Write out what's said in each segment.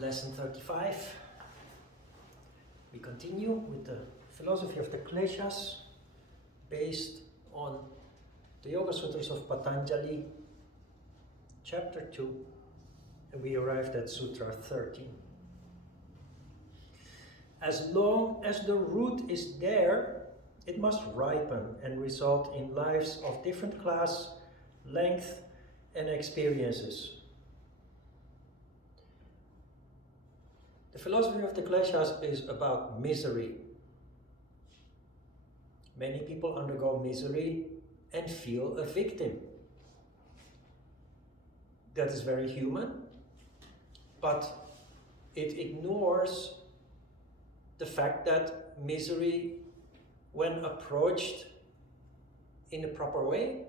Lesson 35. We continue with the philosophy of the Kleshas based on the Yoga Sutras of Patanjali, chapter 2, and we arrived at Sutra 13. As long as the root is there, it must ripen and result in lives of different class, length, and experiences. The philosophy of the Kleshas is about misery. Many people undergo misery and feel a victim. That is very human, but it ignores the fact that misery, when approached in a proper way,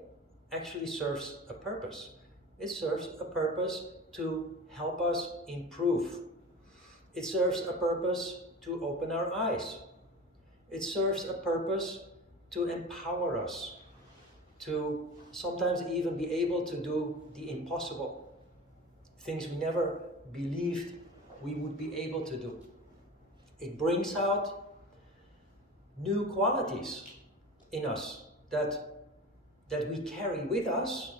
actually serves a purpose. It serves a purpose to help us improve. It serves a purpose to open our eyes. It serves a purpose to empower us, to sometimes even be able to do the impossible, things we never believed we would be able to do. It brings out new qualities in us that we carry with us,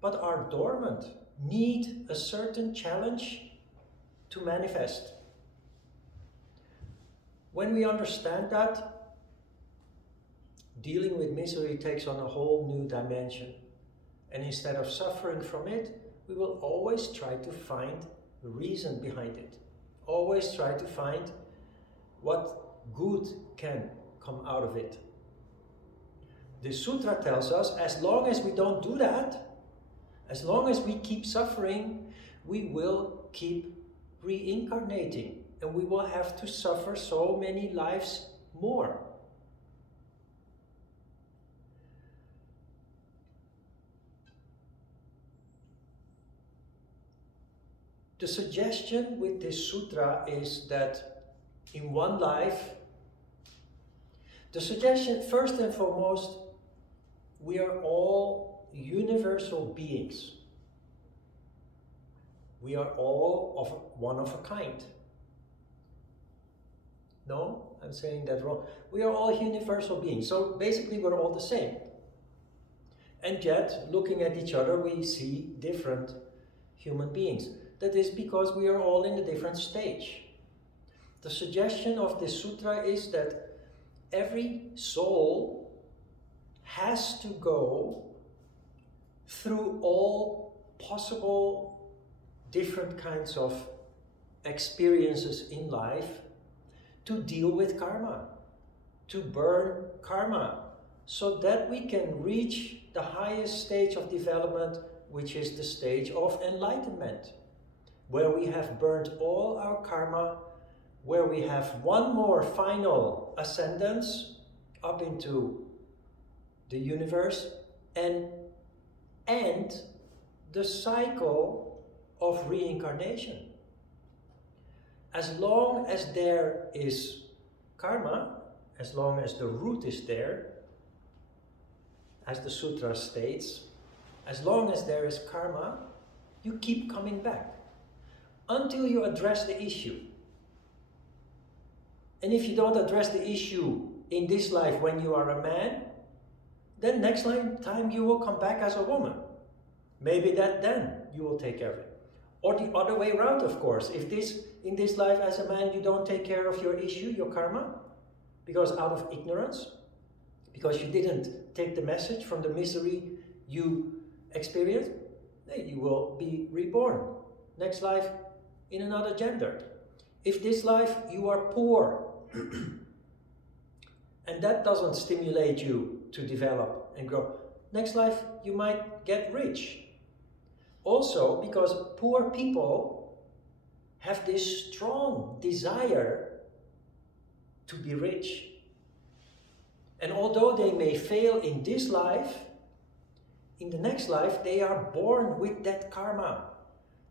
but are dormant, need a certain challenge to manifest. When we understand that, dealing with misery takes on a whole new dimension. And instead of suffering from it, we will always try to find the reason behind it. Always try to find what good can come out of it. The sutra tells us, as long as we don't do that, as long as we keep suffering, we will keep reincarnating, and we will have to suffer so many lives more. The suggestion with this sutra is that in one life, the suggestion first and foremost, we are all universal beings. We are all one of a kind. No, I'm saying that wrong. We are all universal beings. So basically we're all the same. And yet, looking at each other, we see different human beings. That is because we are all in a different stage. The suggestion of this sutra is that every soul has to go through all possible different kinds of experiences in life to deal with karma, to burn karma, so that we can reach the highest stage of development, which is the stage of enlightenment, where we have burned all our karma, where we have one more final ascendance up into the universe and end the cycle of reincarnation. As long as there is karma, as long as the root is there, as the sutra states, as long as there is karma, you keep coming back until you address the issue. And if you don't address the issue in this life when you are a man, then next time you will come back as a woman. Maybe then you will take care of it. Or the other way around, of course. If in this life as a man you don't take care of your issue, your karma, because out of ignorance, because you didn't take the message from the misery you experienced, then you will be reborn. Next life in another gender. If this life you are poor, and that doesn't stimulate you to develop and grow, next life you might get rich. Also, because poor people have this strong desire to be rich. And although they may fail in this life, in the next life they are born with that karma,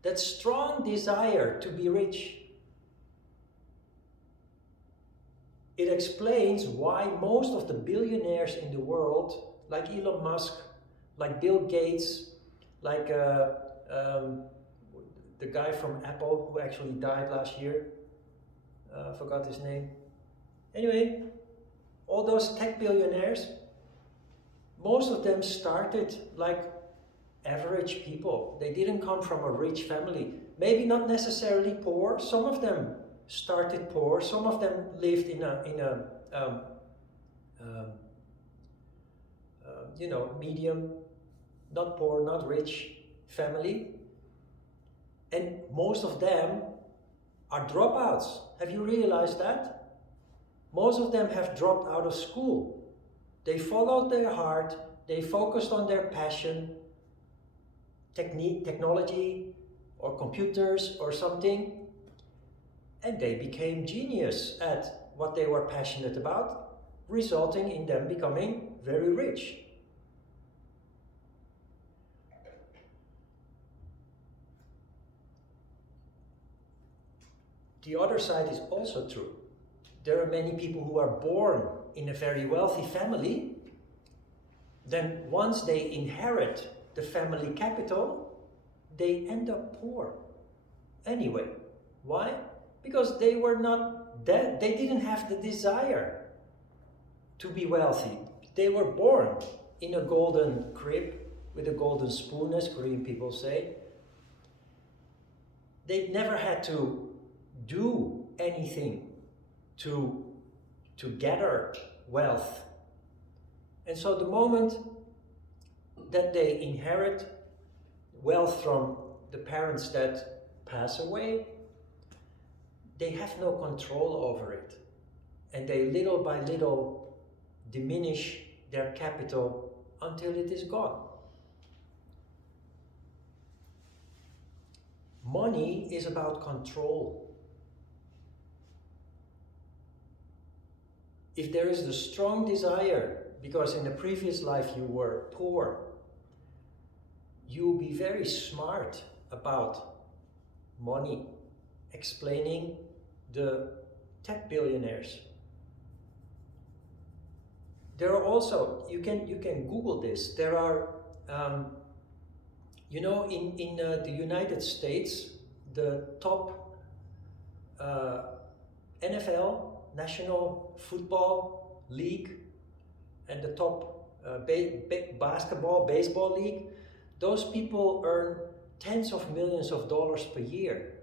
that strong desire to be rich. It explains why most of the billionaires in the world, like Elon Musk, like Bill Gates, like the guy from Apple who actually died last year. Forgot his name. Anyway, all those tech billionaires, most of them started like average people. They didn't come from a rich family. Maybe not necessarily poor. Some of them started poor. Some of them lived in a medium, not poor, not rich family. And most of them are dropouts. Have you realized that? Most of them have dropped out of school. They followed their heart, they focused on their passion, technology or computers or something, and they became genius at what they were passionate about, resulting in them becoming very rich. The other side is also true. There are many people who are born in a very wealthy family. Then once they inherit the family capital, they end up poor. Anyway, why? Because they were not dead. They didn't have the desire to be wealthy. They were born in a golden crib with a golden spoon, as Korean people say. They never had to do anything to gather wealth. And so the moment that they inherit wealth from the parents that pass away, they have no control over it. And they little by little diminish their capital until it is gone. Money is about control. If there is the strong desire, because in a previous life you were poor, you'll be very smart about money, explaining the tech billionaires. There are also, you can Google this, there are, in the United States, the top NFL, National Football League, and the top basketball, baseball league, those people earn tens of millions of dollars per year,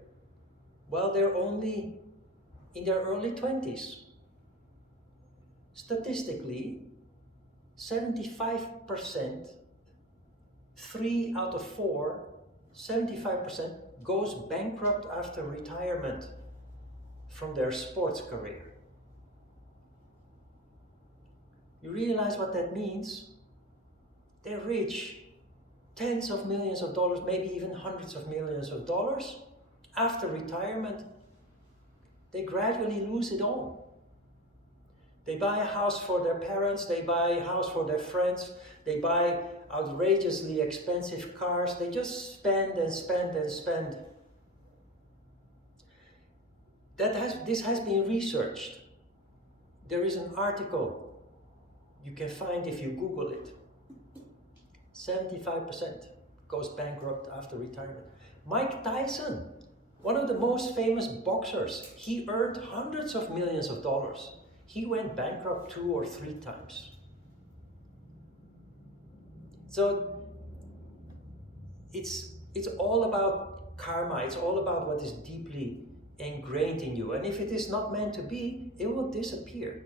while they're only in their early 20s. Statistically, 75%, 3 out of 4, 75% goes bankrupt after retirement from their sports career. You realize what that means? They're rich, tens of millions of dollars, maybe even hundreds of millions of dollars. After retirement, they gradually lose it all. They buy a house for their parents, they buy a house for their friends, they buy outrageously expensive cars, they just spend and spend and spend. This has been researched. There is an article you can find if you Google it. 75% goes bankrupt after retirement. Mike Tyson, one of the most famous boxers, he earned hundreds of millions of dollars. He went bankrupt 2 or 3 times. So it's all about karma. It's all about what is deeply ingrained in you. And if it is not meant to be, it will disappear.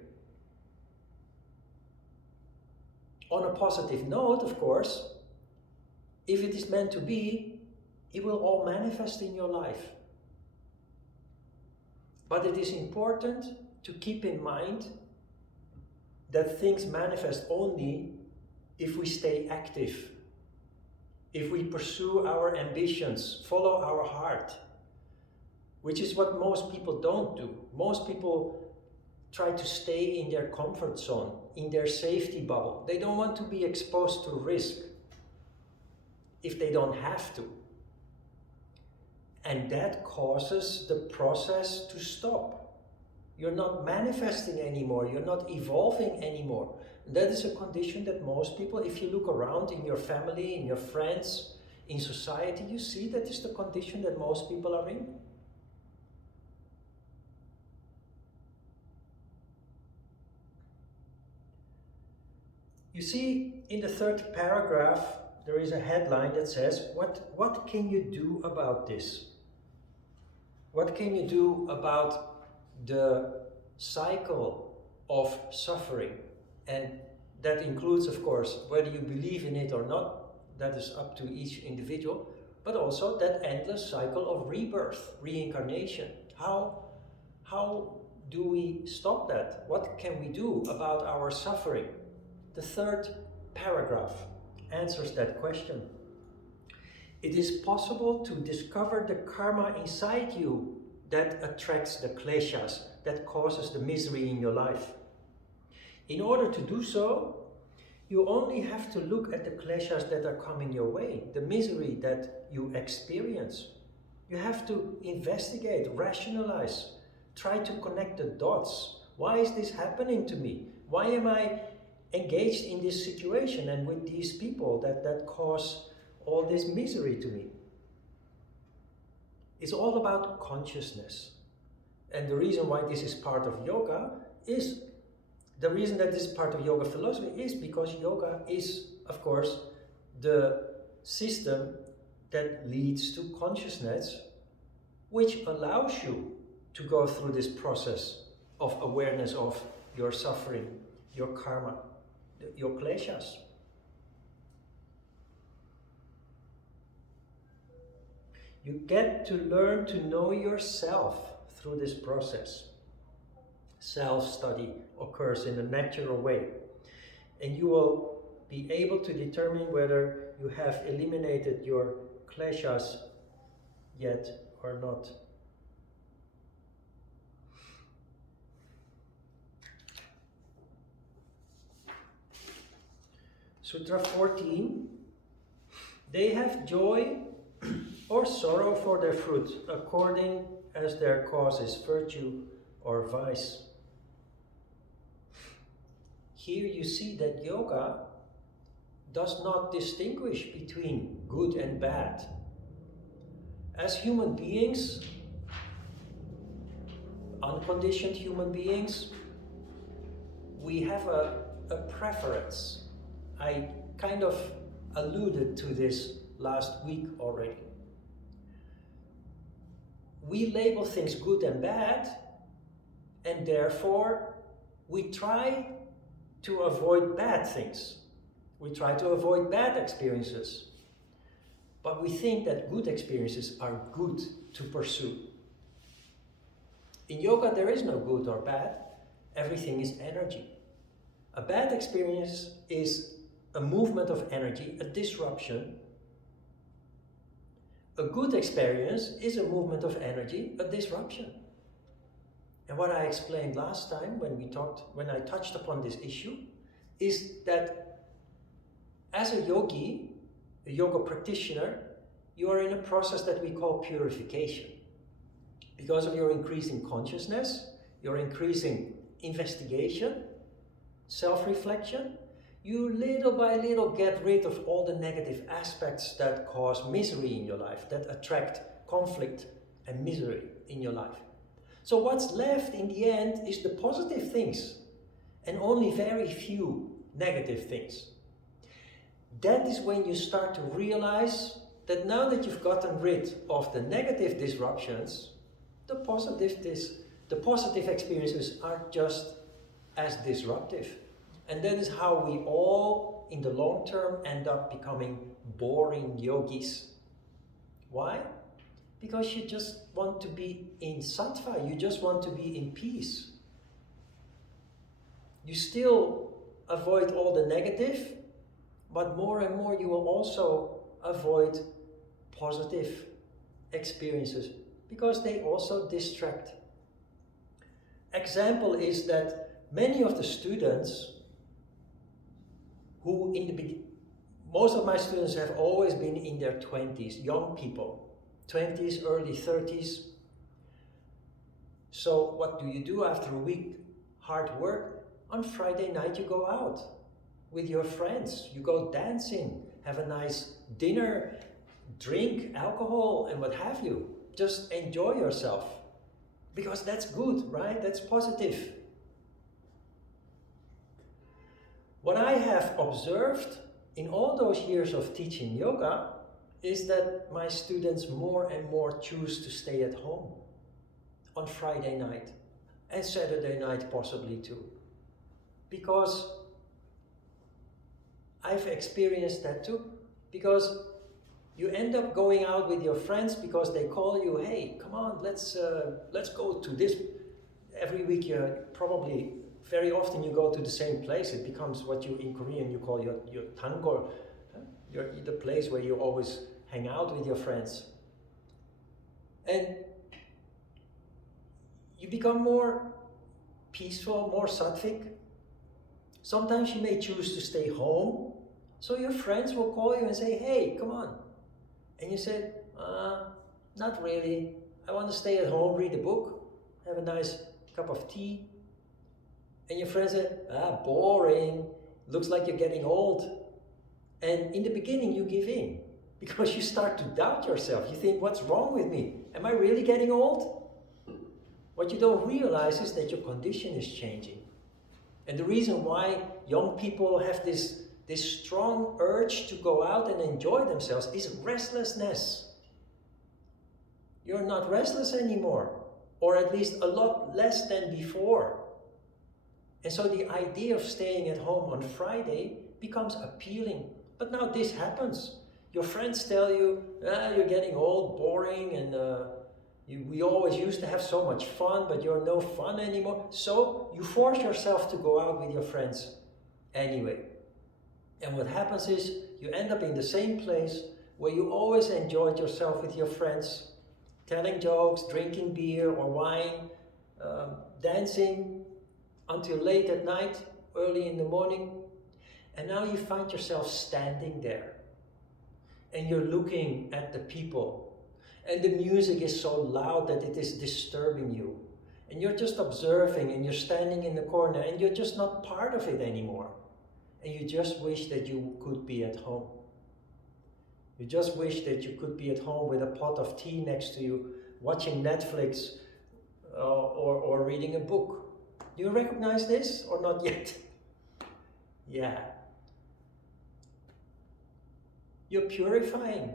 On a positive note, of course, if it is meant to be, it will all manifest in your life. But it is important to keep in mind that things manifest only if we stay active, if we pursue our ambitions, follow our heart, which is what most people don't do. Most people try to stay in their comfort zone, in their safety bubble. They don't want to be exposed to risk if they don't have to. And that causes the process to stop. You're not manifesting anymore, you're not evolving anymore. And that is a condition that most people, if you look around in your family, in your friends, in society, you see that is the condition that most people are in. You see, in the third paragraph, there is a headline that says, what can you do about this? What can you do about the cycle of suffering? And that includes, of course, whether you believe in it or not, that is up to each individual, but also that endless cycle of rebirth, reincarnation. How do we stop that? What can we do about our suffering? The third paragraph answers that question. It is possible to discover the karma inside you that attracts the kleshas, that causes the misery in your life. In order to do so, you only have to look at the kleshas that are coming your way, the misery that you experience. You have to investigate, rationalize, try to connect the dots. Why is this happening to me? Why am I engaged in this situation and with these people that cause all this misery to me? It's all about consciousness. And the reason why this is part of yoga is, the reason that this is part of yoga philosophy is because yoga is, of course, the system that leads to consciousness, which allows you to go through this process of awareness of your suffering, your karma, your kleshas. You get to learn to know yourself through this process. Self-study occurs in a natural way, and you will be able to determine whether you have eliminated your kleshas yet or not. Sutra 14. They have joy or sorrow for their fruit, according as their cause is virtue or vice. Here you see that yoga does not distinguish between good and bad. As human beings, unconditioned human beings, we have a preference. I kind of alluded to this last week already. We label things good and bad, and therefore we try to avoid bad things. We try to avoid bad experiences. But we think that good experiences are good to pursue. In yoga, there is no good or bad. Everything is energy. A bad experience is a movement of energy, a disruption. A good experience is a movement of energy, a disruption. And what I explained last time when I touched upon this issue, is that as a yogi, a yoga practitioner, you are in a process that we call purification. Because of your increasing consciousness, your increasing investigation, self-reflection, you little by little get rid of all the negative aspects that cause misery in your life, that attract conflict and misery in your life. So what's left in the end is the positive things and only very few negative things. That is when you start to realize that now that you've gotten rid of the negative disruptions, the positive experiences are just as disruptive. And that is how we all, in the long term, end up becoming boring yogis. Why? Because you just want to be in sattva, you just want to be in peace. You still avoid all the negative, but more and more you will also avoid positive experiences because they also distract. Example is that many of the students who most of my students have always been in their 20s, young people, 20s, early 30s. So what do you do after a week hard work? On Friday night you go out with your friends, you go dancing, have a nice dinner, drink alcohol and what have you. Just enjoy yourself. Because that's good, right? That's positive. What I have observed in all those years of teaching yoga is that my students more and more choose to stay at home on Friday night and Saturday night possibly too. Because I've experienced that too. Because you end up going out with your friends because they call you, hey, come on, let's go to this. Every week you probably, very often you go to the same place. It becomes what you, in Korean, you call your tangor, the place where you always hang out with your friends. And you become more peaceful, more sattvic. Sometimes you may choose to stay home. So your friends will call you and say, hey, come on. And you said, not really. I want to stay at home, read a book, have a nice cup of tea. And your friend said, boring. Looks like you're getting old. And in the beginning, you give in because you start to doubt yourself. You think, what's wrong with me? Am I really getting old? What you don't realize is that your condition is changing. And the reason why young people have this strong urge to go out and enjoy themselves is restlessness. You're not restless anymore, or at least a lot less than before. And so the idea of staying at home on Friday becomes appealing. But now this happens. Your friends tell you, you're getting old, boring, and we always used to have so much fun, but you're no fun anymore. So you force yourself to go out with your friends anyway. And what happens is you end up in the same place where you always enjoyed yourself with your friends, telling jokes, drinking beer or wine, dancing until late at night, early in the morning. And now you find yourself standing there and you're looking at the people and the music is so loud that it is disturbing you. And you're just observing and you're standing in the corner and you're just not part of it anymore. And you just wish that you could be at home. You just wish that you could be at home with a pot of tea next to you, watching Netflix or reading a book. Do you recognize this or not yet? Yeah. You're purifying.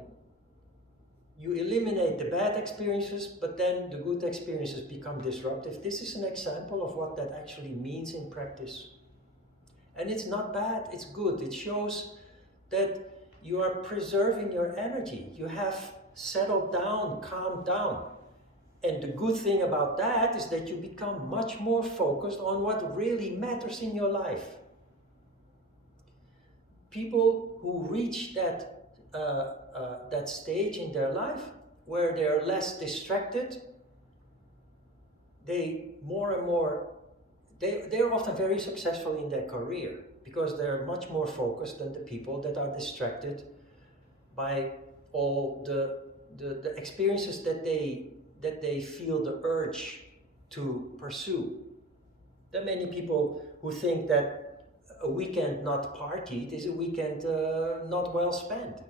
You eliminate the bad experiences, but then the good experiences become disruptive. This is an example of what that actually means in practice. And it's not bad, it's good. It shows that you are preserving your energy. You have settled down, calmed down. And the good thing about that is that you become much more focused on what really matters in your life. People who reach that stage in their life where they're less distracted, they're often very successful in their career because they're much more focused than the people that are distracted by all the experiences that they feel the urge to pursue. There are many people who think that a weekend not partied is a weekend not well spent.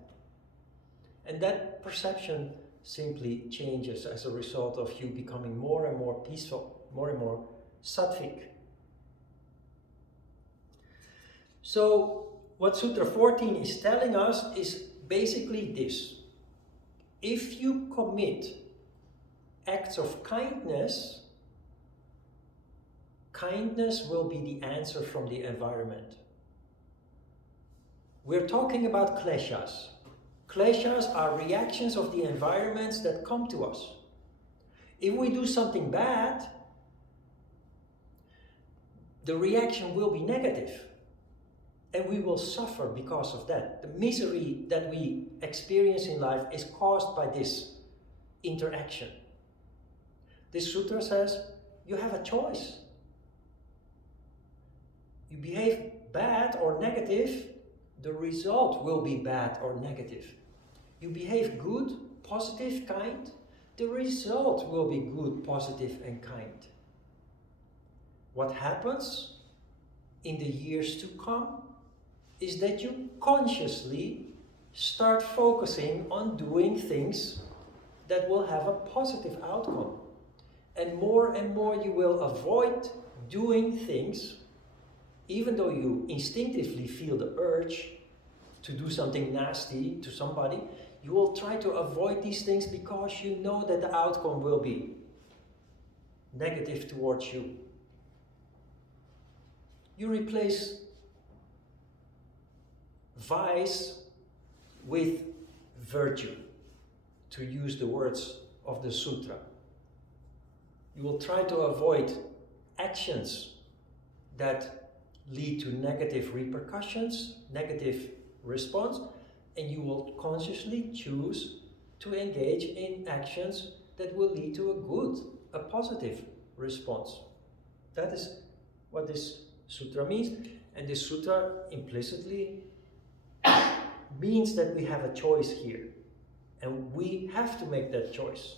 And that perception simply changes as a result of you becoming more and more peaceful, more and more sattvic. So what Sutra 14 is telling us is basically this. If you commit acts of kindness, kindness will be the answer from the environment. We're talking about kleshas. Kleshas are reactions of the environments that come to us. If we do something bad, the reaction will be negative. And we will suffer because of that. The misery that we experience in life is caused by this interaction. This sutra says, you have a choice. You behave bad or negative, the result will be bad or negative. You behave good, positive, kind, the result will be good, positive, and kind. What happens in the years to come is that you consciously start focusing on doing things that will have a positive outcome. And more you will avoid doing things, even though you instinctively feel the urge to do something nasty to somebody, you will try to avoid these things because you know that the outcome will be negative towards you. You replace vice with virtue, to use the words of the sutra. You will try to avoid actions that lead to negative repercussions, negative response, and you will consciously choose to engage in actions that will lead to a positive response. That is what this sutra means, and this sutra implicitly means that we have a choice here, and we have to make that choice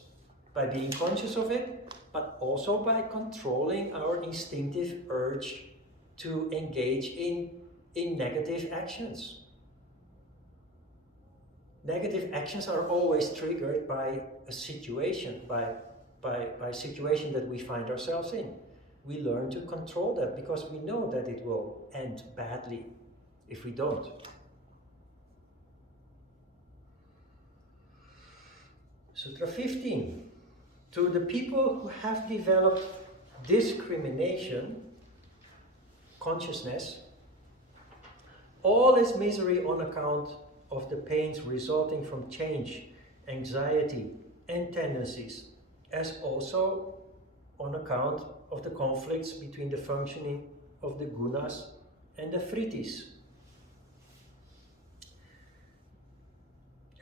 by being conscious of it, but also by controlling our instinctive urge to engage in negative actions. Negative actions are always triggered by a situation, by a situation that we find ourselves in. We learn to control that because we know that it will end badly if we don't. Sutra 15. To the people who have developed discrimination, consciousness, all is misery on account of the pains resulting from change, anxiety, and tendencies, as also on account of the conflicts between the functioning of the gunas and the vrittis.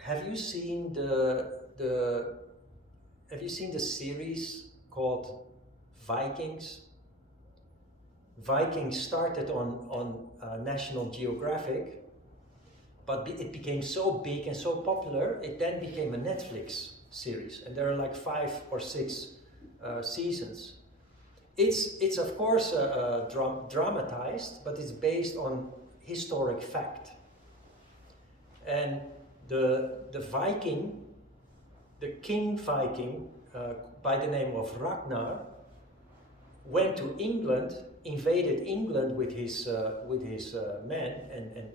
Have you seen the series called Vikings? Vikings started on National Geographic, but it became so big and so popular, it then became a Netflix series, and there are like 5 or 6 seasons. It's of course dramatized, but it's based on historic fact. And the Viking, the king Viking, by the name of Ragnar, went to England, invaded England with his men and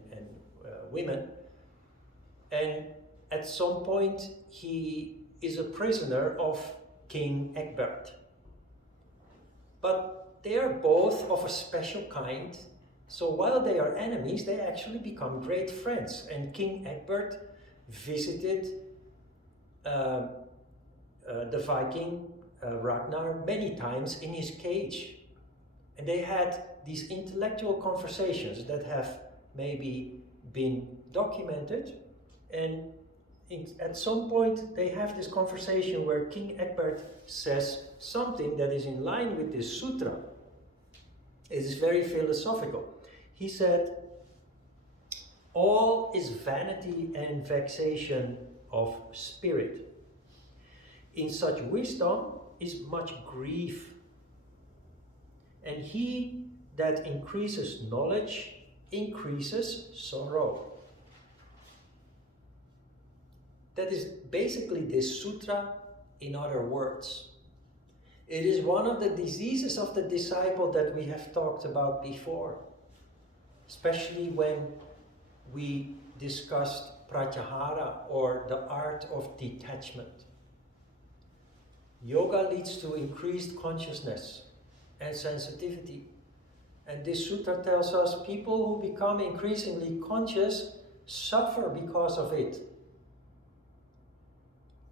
women, and at some point he is a prisoner of King Egbert. But they are both of a special kind, so while they are enemies, they actually become great friends. And King Egbert visited the Viking Ragnar many times in his cage. And they had these intellectual conversations that have maybe been documented. And at some point they have this conversation where King Egbert says something that is in line with this sutra. It is very philosophical. He said, "All is vanity and vexation of spirit. In such wisdom is much grief. And he that increases knowledge increases sorrow." That is basically this sutra in other words. It is one of the diseases of the disciple that we have talked about before, especially when we discussed pratyahara, or the art of detachment. Yoga leads to increased consciousness and sensitivity. And this sutra tells us people who become increasingly conscious suffer because of it.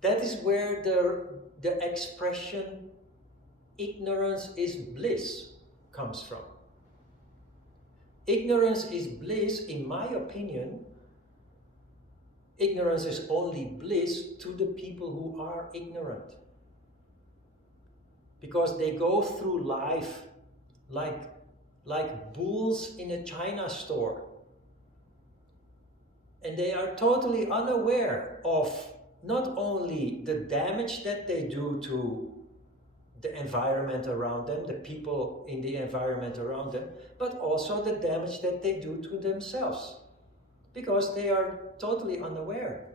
That is where the expression ignorance is bliss comes from. Ignorance is bliss, in my opinion. Ignorance is only bliss to the people who are ignorant. Because they go through life like bulls in a china store. And they are totally unaware of not only the damage that they do to the environment around them, the people in the environment around them, but also the damage that they do to themselves. because they are totally unaware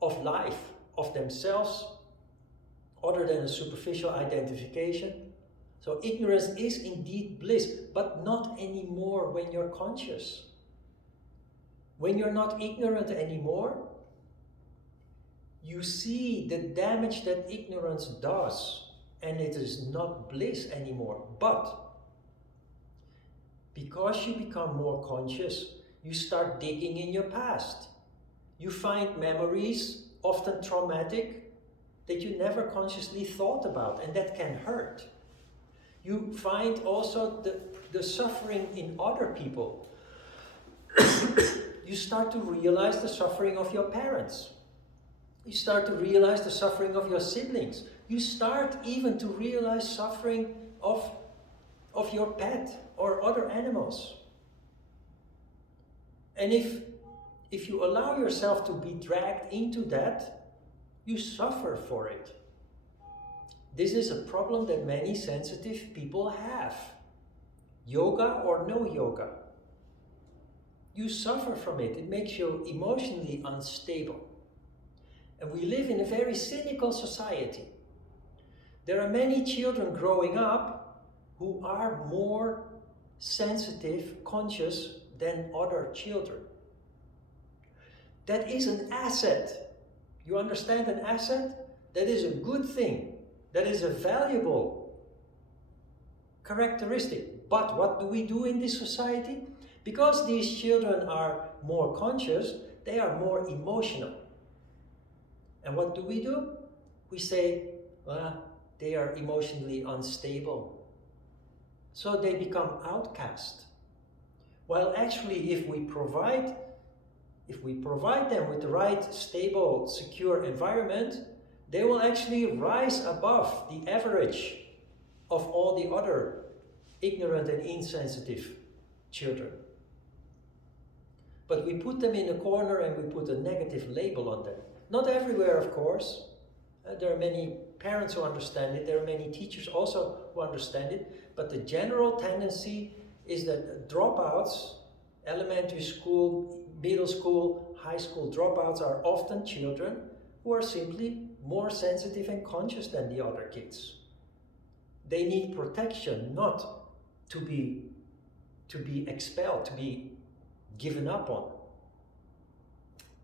of life, of themselves, other than a superficial identification. So ignorance is indeed bliss, but not anymore when you're conscious. When you're not ignorant anymore, you see the damage that ignorance does, and it is not bliss anymore. But because you become more conscious, you start digging in your past. You find memories, often traumatic, that you never consciously thought about, and that can hurt. You find also the suffering in other people. You start to realize the suffering of your parents. You start to realize the suffering of your siblings. You start even to realize suffering of your pet or other animals. And if you allow yourself to be dragged into that, you suffer for it. This is a problem that many sensitive people have. Yoga or no yoga. You suffer from it. It makes you emotionally unstable. And we live in a very cynical society. There are many children growing up who are more sensitive, conscious than other children. That is an asset. You understand an asset? That is a good thing. That is a valuable characteristic. But what do we do in this society? Because these children are more conscious, they are more emotional. And what do? We say, well, they are emotionally unstable. So they become outcast. While actually if we provide them with the right, stable, secure environment, they will actually rise above the average of all the other ignorant and insensitive children. But we put them in a corner and we put a negative label on them. Not everywhere, of course. There are many parents who understand it. There are many teachers also who understand it. But the general tendency is that dropouts, elementary school, middle school, high school dropouts are often children who are simply more sensitive and conscious than the other kids. They need protection, not to be expelled, to be given up on.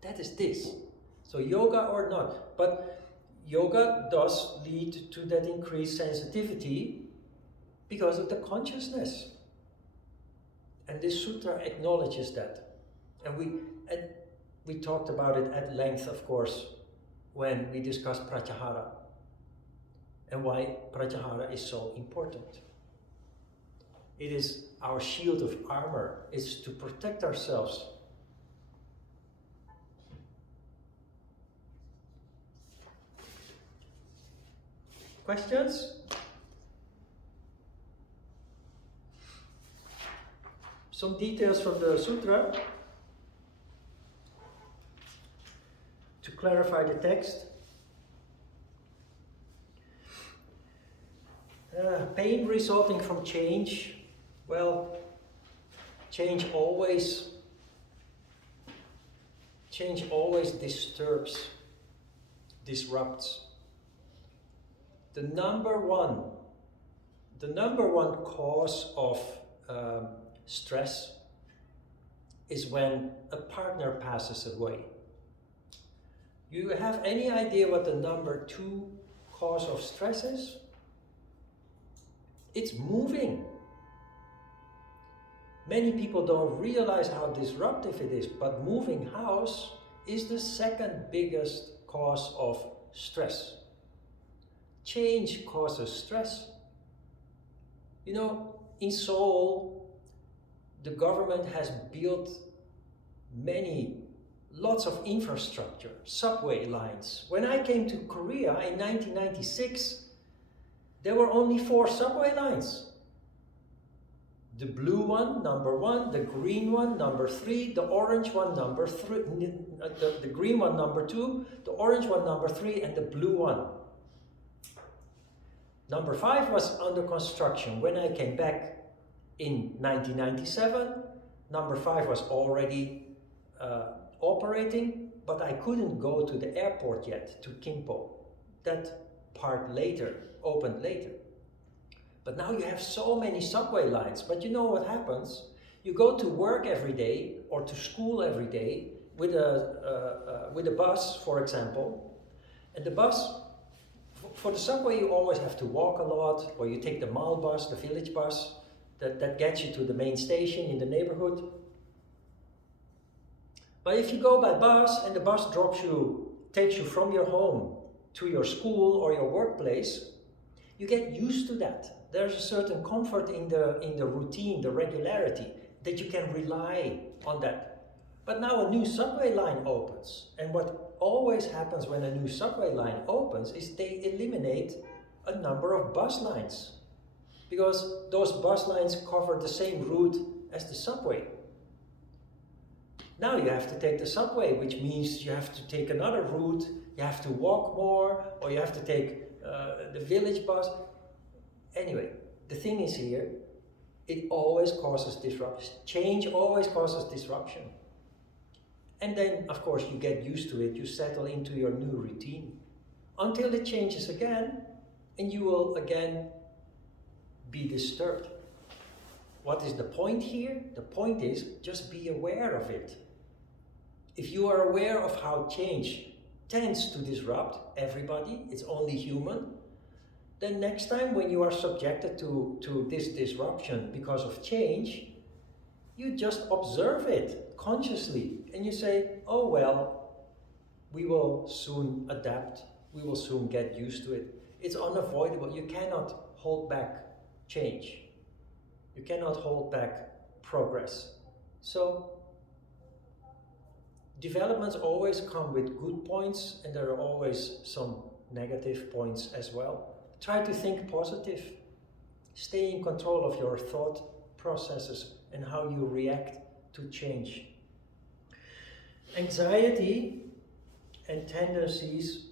That is this. So yoga or not. But yoga does lead to that increased sensitivity because of the consciousness. And this sutra acknowledges that. And we talked about it at length, of course, when we discussed pratyahara and why pratyahara is so important. It is our shield of armor. It's to protect ourselves. Questions? Some details from the sutra to clarify the text. Pain resulting from change. Well, change always disturbs, disrupts. The number one cause of stress is when a partner passes away. You have any idea what the number 2 cause of stress is? It's moving. Many people don't realize how disruptive it is, but moving house is the second biggest cause of stress. Change causes stress. You know, in Seoul, the government has built lots of infrastructure, subway lines. When I came to Korea in 1996, there were only 4 subway lines. The blue one, number 1, the green one, number 3, the orange one, number 3, the green one, number 2, the orange one, number 3, and the blue one. Number 5 was under construction. When I came back in 1997, number 5 was already operating, but I couldn't go to the airport yet, to Kimpo. That part later, opened later. But now you have so many subway lines. But you know what happens? You go to work every day or to school every day with a bus, for example, and the bus, for the subway you always have to walk a lot, or you take the mall bus, the village bus, that gets you to the main station in the neighborhood. But if you go by bus and the bus takes you from your home to your school or your workplace, you get used to that. There's a certain comfort in the routine, the regularity, that you can rely on that. But now a new subway line opens, and what always happens when a new subway line opens is they eliminate a number of bus lines, because those bus lines cover the same route as the subway. Now you have to take the subway, which means you have to take another route, you have to walk more, or you have to take the village bus. Anyway, the thing is here, it always causes disruption. Change always causes disruption. And then, of course, you get used to it, you settle into your new routine, until it changes again, and you will again be disturbed. What is the point here? The point is, just be aware of it. If you are aware of how change tends to disrupt everybody, it's only human, then next time when you are subjected to this disruption because of change, you just observe it consciously and you say, oh well, we will soon adapt, we will soon get used to it. It's unavoidable. You cannot hold back change. You cannot hold back progress. So developments always come with good points, and there are always some negative points as well. Try to think positive. Stay in control of your thought processes and how you react to change. Anxiety and tendencies.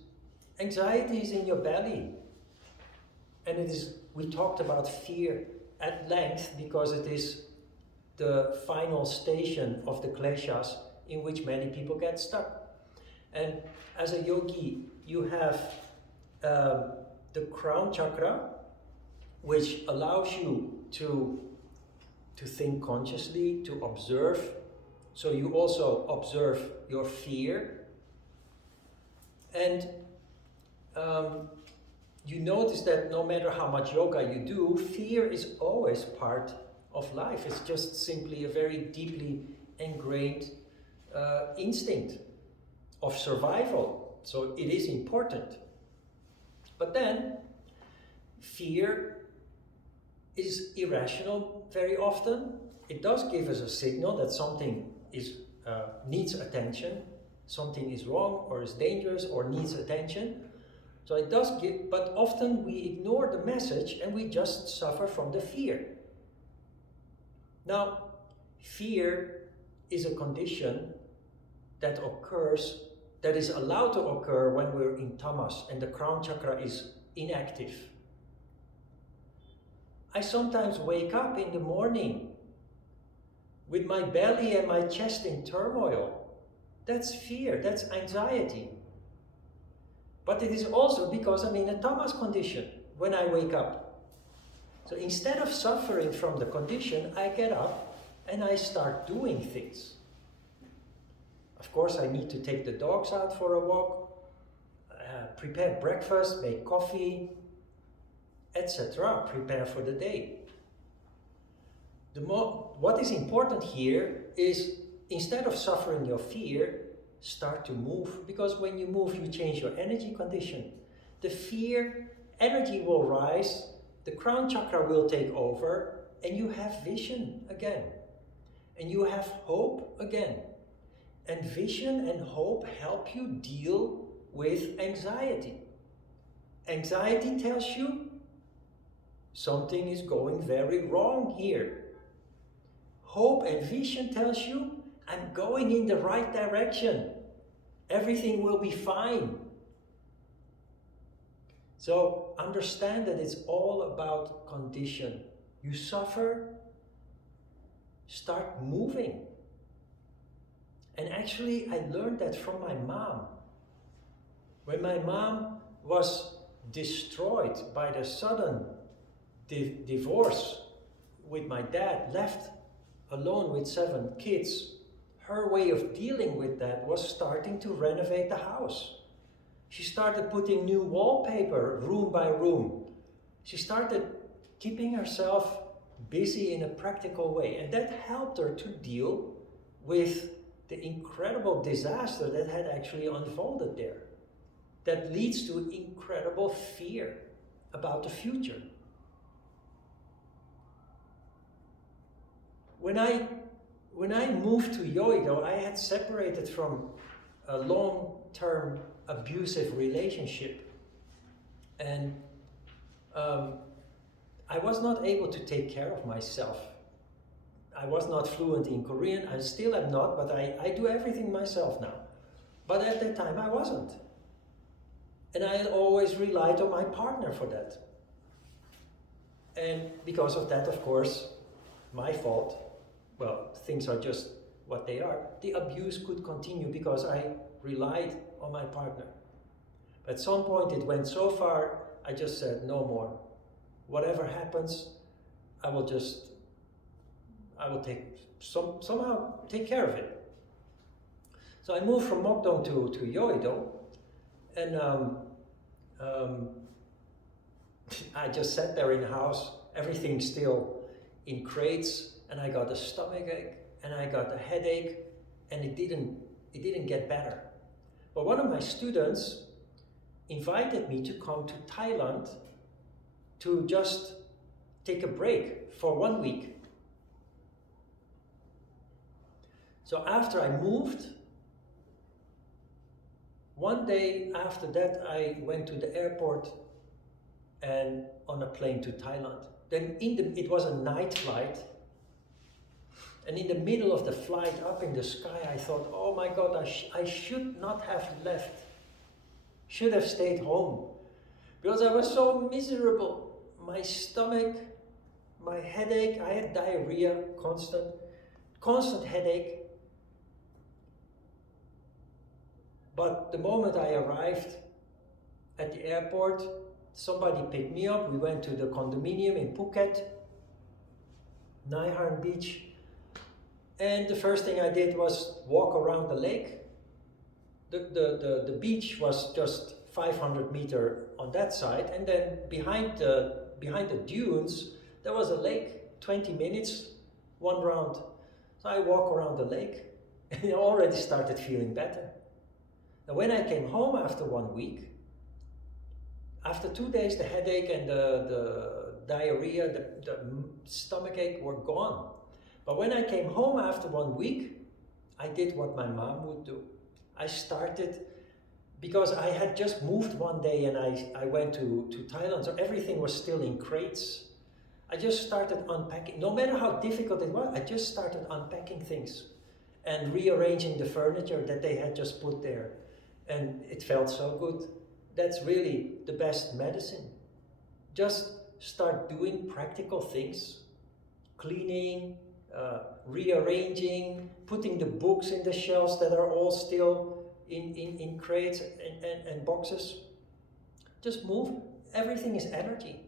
Anxiety is in your belly. And we talked about fear at length because it is the final station of the Kleshas in which many people get stuck. And as a yogi, you have the crown chakra, which allows you to think consciously, to observe. So you also observe your fear. And you notice that no matter how much yoga you do, fear is always part of life. It's just simply a very deeply ingrained instinct of survival. So it is important. But then, fear is irrational very often. It does give us a signal that something needs attention, something is wrong or is dangerous or needs attention. So it does give, but often we ignore the message and we just suffer from the fear. Now, fear is a condition that occurs, that is allowed to occur when we're in tamas and the crown chakra is inactive. I sometimes wake up in the morning with my belly and my chest in turmoil. That's fear, that's anxiety. But it is also because I'm in a tamas condition when I wake up. So instead of suffering from the condition, I get up and I start doing things. Of course, I need to take the dogs out for a walk, prepare breakfast, make coffee, etc. Prepare for the day. What is important here is, instead of suffering your fear, start to move, because when you move, you change your energy condition. The fear energy will rise, the crown chakra will take over, and you have vision again. And you have hope again. And vision and hope help you deal with anxiety. Anxiety tells you something is going very wrong here. Hope and vision tells you, I'm going in the right direction. Everything will be fine. So understand that it's all about condition. You suffer, start moving. And actually, I learned that from my mom. When my mom was destroyed by the sudden divorce with my dad, left alone with 7 kids, her way of dealing with that was starting to renovate the house. She started putting new wallpaper room by room. She started keeping herself busy in a practical way, and that helped her to deal with the incredible disaster that had actually unfolded there. That leads to incredible fear about the future. When I moved to Yoido, I had separated from a long-term abusive relationship, and I was not able to take care of myself. I was not fluent in Korean. I still am not, but I do everything myself now. But at that time I wasn't. And I always relied on my partner for that. And because of that, of course, my fault, well, things are just what they are. The abuse could continue because I relied on my partner. At some point it went so far, I just said, no more. Whatever happens, I will somehow take care of it. So I moved from Mokdong to Yoido, and I just sat there in the house, everything still in crates, and I got a stomachache, and I got a headache, and it didn't get better. But one of my students invited me to come to Thailand to just take a break for 1 week. So after I moved, one day after that I went to the airport and on a plane to Thailand. Then it was a night flight, and in the middle of the flight up in the sky I thought, oh my God, I should not have left, should have stayed home, because I was so miserable. My stomach, my headache, I had diarrhea, constant headache. But the moment I arrived at the airport, somebody picked me up. We went to the condominium in Phuket, Naiharn Beach. And the first thing I did was walk around the lake. The beach was just 500 meters on that side. And then behind the dunes, there was a lake, 20 minutes, one round. So I walk around the lake and I already started feeling better. Now when I came home after 1 week, after 2 days, the headache and the diarrhea, the stomachache were gone. But when I came home after 1 week, I did what my mom would do. I started, because I had just moved one day and I went to Thailand, so everything was still in crates. I just started unpacking. No matter how difficult it was, I just started unpacking things and rearranging the furniture that they had just put there. And it felt so good. That's really the best medicine. Just start doing practical things. Cleaning, rearranging, putting the books in the shelves that are all still in crates and boxes. Just move. Everything is energy.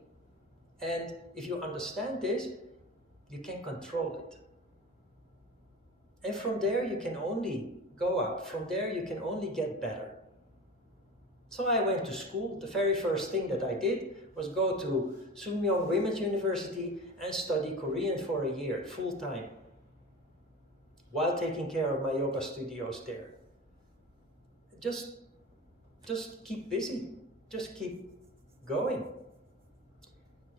And if you understand this, you can control it. And from there you can only go up. From there you can only get better. So I went to school. The very first thing that I did was go to Sungmyong Women's University and study Korean for a year, full time, while taking care of my yoga studios there. Just keep busy. Just keep going.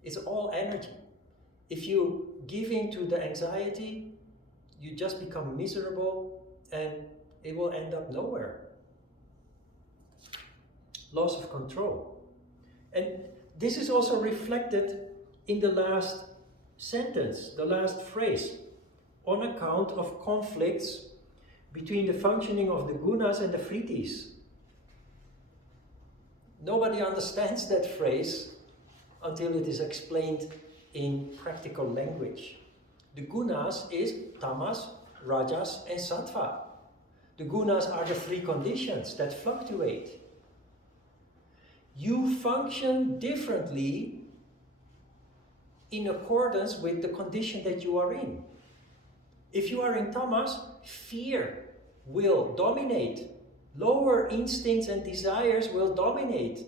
It's all energy. If you give in to the anxiety, you just become miserable and it will end up nowhere. Loss of control. And this is also reflected in the last sentence, the last phrase. On account of conflicts between the functioning of the gunas and the vrittis. Nobody understands that phrase until it is explained in practical language. The gunas is tamas, rajas, and sattva. The gunas are the three conditions that fluctuate. You function differently in accordance with the condition that you are in. If you are in tamas, fear will dominate. Lower instincts and desires will dominate.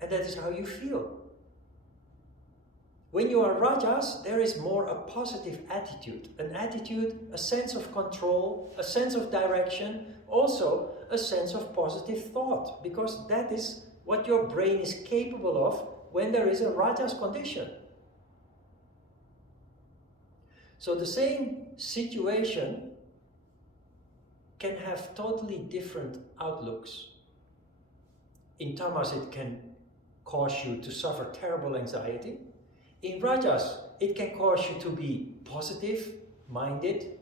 And that is how you feel. When you are rajas, there is more a positive attitude. An attitude, a sense of control, a sense of direction, also a sense of positive thought. Because that is what your brain is capable of when there is a rajas condition. So the same situation can have totally different outlooks. In tamas, it can cause you to suffer terrible anxiety. In rajas, it can cause you to be positive, minded,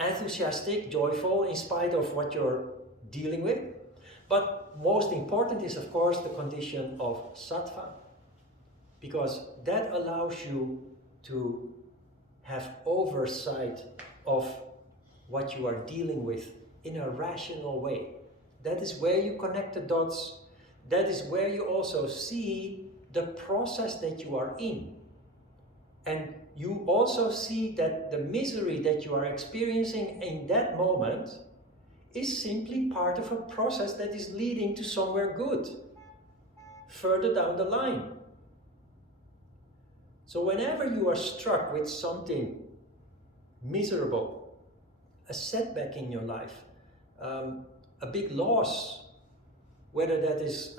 enthusiastic, joyful, in spite of what you're dealing with. But most important is, of course, the condition of sattva, because that allows you to have oversight of what you are dealing with in a rational way. That is where you connect the dots. That is where you also see the process that you are in. And you also see that the misery that you are experiencing in that moment is simply part of a process that is leading to somewhere good, further down the line. So whenever you are struck with something miserable, a setback in your life, a big loss, whether that is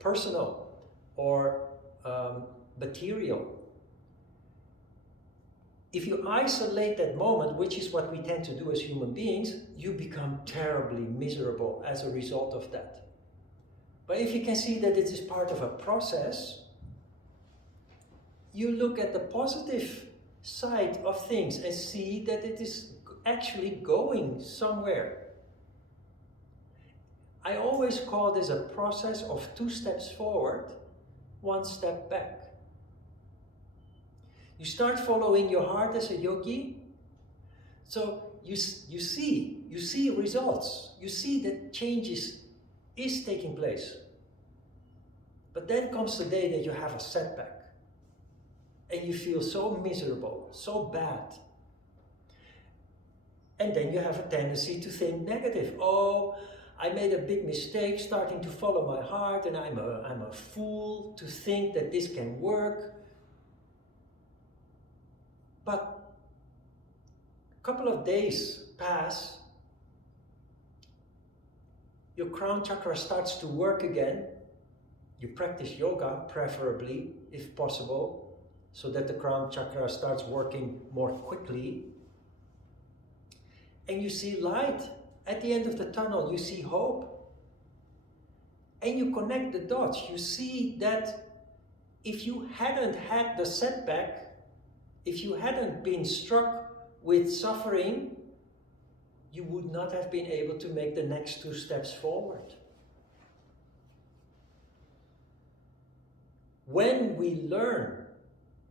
personal or material, if you isolate that moment, which is what we tend to do as human beings, you become terribly miserable as a result of that. But if you can see that it is part of a process, you look at the positive side of things and see that it is actually going somewhere. I always call this a process of 2 steps forward, 1 step back. You start following your heart as a yogi, so you see results. You see that changes is taking place. But then comes the day that you have a setback and you feel so miserable, so bad. And then you have a tendency to think negative. Oh, I made a big mistake starting to follow my heart, and I'm a fool to think that this can work. But a couple of days pass, your crown chakra starts to work again. You practice yoga, preferably, if possible, so that the crown chakra starts working more quickly. And you see light. At the end of the tunnel, you see hope. And you connect the dots. You see that if you hadn't had the setback, if you hadn't been struck with suffering, you would not have been able to make the next 2 steps forward. When we learn,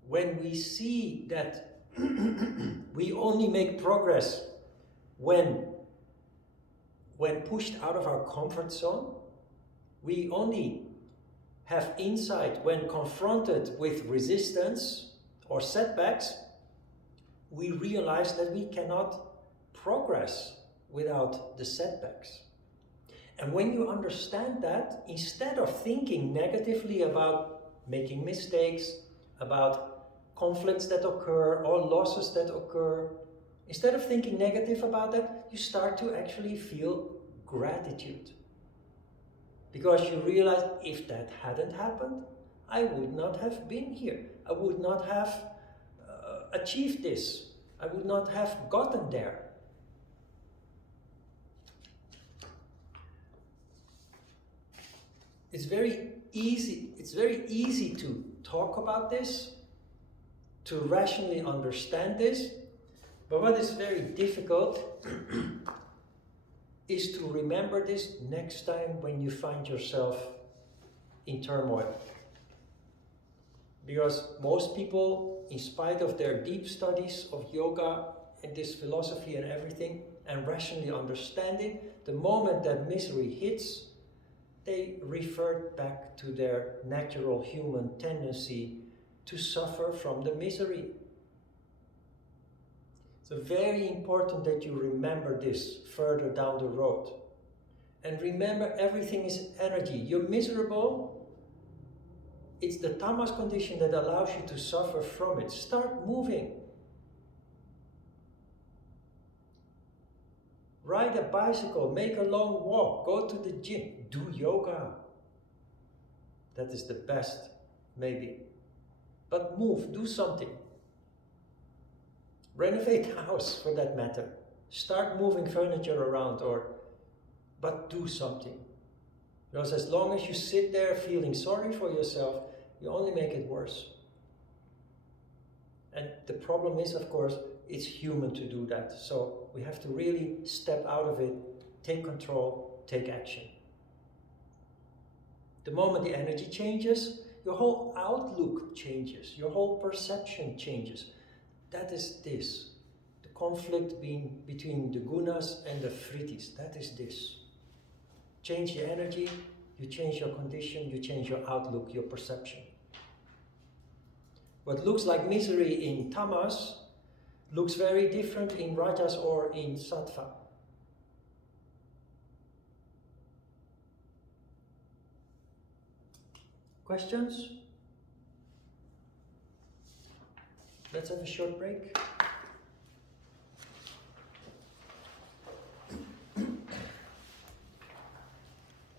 when we see that we only make progress when pushed out of our comfort zone, we only have insight when confronted with resistance or setbacks, we realize that we cannot progress without the setbacks. And when you understand that, instead of thinking negatively about making mistakes, about conflicts that occur or losses that occur, instead of thinking negative about that, you start to actually feel gratitude. Because you realize, if that hadn't happened, I would not have been here. I would not have achieved this. I would not have gotten there. It's very easy to talk about this, to rationally understand this, but what is very difficult is to remember this next time when you find yourself in turmoil. Because most people, in spite of their deep studies of yoga and this philosophy and everything, and rationally understanding, the moment that misery hits, they revert back to their natural human tendency to suffer from the misery. So very important that you remember this further down the road. And remember, everything is energy. You're miserable. It's the tamas condition that allows you to suffer from it. Start moving. Ride a bicycle, make a long walk, go to the gym, do yoga. That is the best, maybe. But move, do something. Renovate the house, for that matter. Start moving furniture around, but do something. Because as long as you sit there feeling sorry for yourself, you only make it worse. And the problem is, of course, it's human to do that. So we have to really step out of it, take control, take action. The moment the energy changes, your whole outlook changes, your whole perception changes. That is this. The conflict between the gunas and the vrittis. That is this. Change the energy, you change your condition, you change your outlook, your perception. What looks like misery in tamas looks very different in rajas or in sattva. Questions? Let's have a short break.